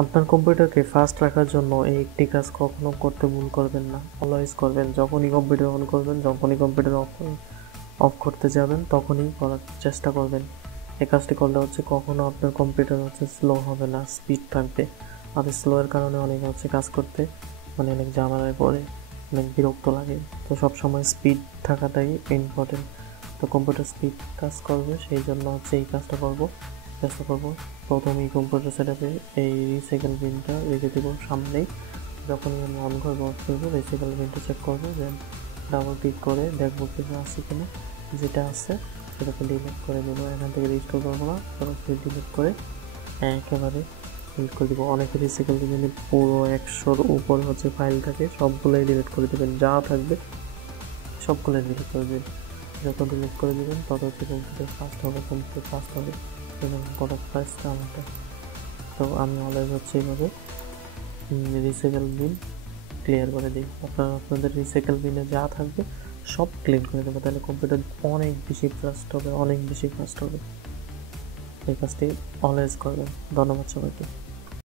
আপনার কম্পিউটারকে ফাস্ট রাখার জন্য এই একটি কাজ কখনো করতে ভুল করবেন না। অলওয়েজ করবেন, যখনই কম্পিউটার অন করবেন, যখনই কম্পিউটার অফ করতে যাবেন, তখনই করার চেষ্টা করবেন। এই কাজটি করলে কখনো আপনার কম্পিউটার স্লো হবে না, স্পিড থাকবে। আর স্লোয়ের কারণে অনেকে কাজ করতে অনেক ঝামেলায় পড়ে, অনেক বিরক্ত লাগে। তো সবসময় স্পিড থাকাটাই ইম্পর্টেন্ট। তো কম্পিউটার স্পিড কাজ করবে, সেই জন্য এই কাজটা চেষ্টা করবো। প্রথমেই কম্পিউটার সেটআপে এই রিসাইকেল বিনটা রেখে দেবো সামনেই। যখনই আমি অন করবো রিসাইকেল বিনটা চেক করবো, দেন ডাবল ক্লিক করে দেখবো কিছু আছে কিনা। যেটা আছে সেটাকে ডিলিট করে দেবো। এখান থেকে রিস্টোর করবো না, সরাসরি ডিলিট করে একেবারে ডিলিট করে দেবো। অনেকে রিসাইকেল বিনে পুরো 100-র উপর ফাইল থাকে, সবগুলোই ডিলিট করে দেবেন। যা থাকবে সবগুলোই ডিলিট করে দেবেন। যত ডিলিট করে দেবেন তত কম্পিউটার ফাস্ট হবে। প্রোডাক্ট প্রাইসটা আমারটা। তো আমি অলওয়েজ এইভাবে রিসাইকেল বিন ক্লিয়ার করে দিই। আপনাদের রিসাইকেল বিনে যা থাকবে সব ক্লিন করে দেবো, তাহলে কম্পিউটার অনেক বেশি ফাস্ট হবে। এই কাজটি অলওয়েজ করবেন। ধন্যবাদ সবাইকে।